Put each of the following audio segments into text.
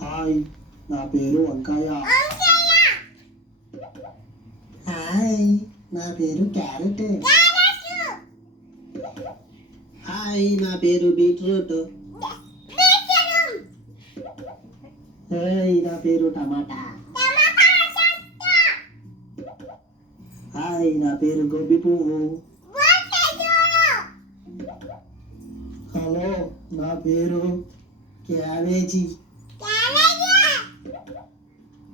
Hi, నా పేరు వంకాయ. హాయ్, నా పేరు క్యారెట్. హాయ్, నా పేరు బీట్రూట్. హాయ్, నా పేరు టమాటా. హాయ్, నా పేరు గోబీ పువ్వు. హలో, నా పేరు క్యాబేజీ.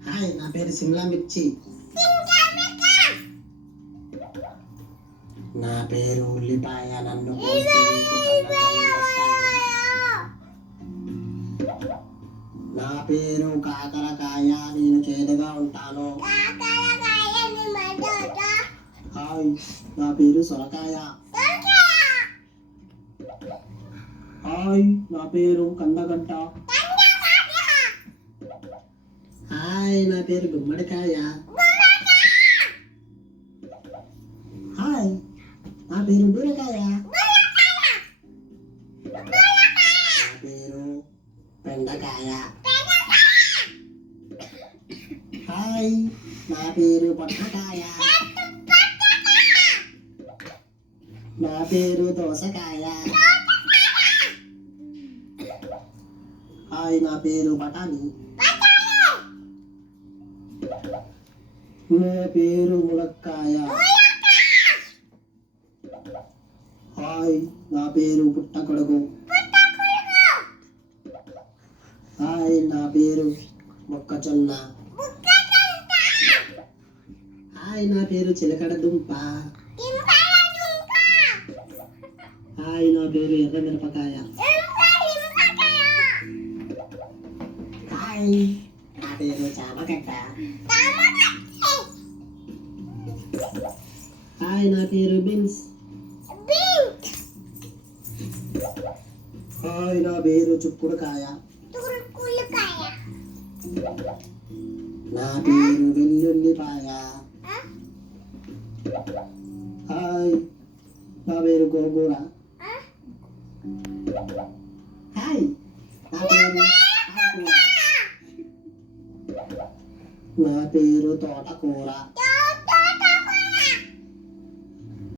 హాయ్, నా పేరు సిమ్లా మిర్చి. నా పేరు ఉల్లిపాయ. నన్ను కోస్తే నీకు కళ్ళల్లో నీళ్ళొస్తాయి. నా పేరు కాకరకాయ. నేను చేదుగా ఉంటాను. హాయ్, నా పేరు సొరకాయ. హాయ్, నా పేరు కందగడ్డ. హాయ్, నా పేరు గుమ్మడికాయ. హాయ్, నా పేరు బీరకాయ. నా పేరు బెండకాయ. హాయ్, నా పేరు పొట్లకాయ. నా పేరు దోసకాయ. హాయ్, నా పేరు బఠానీ. నా పేరు ములక్కాయ. హాయ్, నా పేరు పుట్టగొడుగు. హాయ్, నా పేరు మొక్కజొన్న. హాయ్, నా పేరు చిలకడ దుంప. హాయ్, నా పేరు ఎర్ర మిరపకాయ. హాయ్, నా పేరు చామగడ్డ. హాయ్, నా పేరు బీన్స్. హాయ్, నా పేరు చుక్కుడుకాయ. నా పేరు వెల్లుల్లిపాయ. హాయ్, నా పేరు గోంగూర. హాయ్, నా పేరు ఆకుకూర. నా పేరు తోటకూర.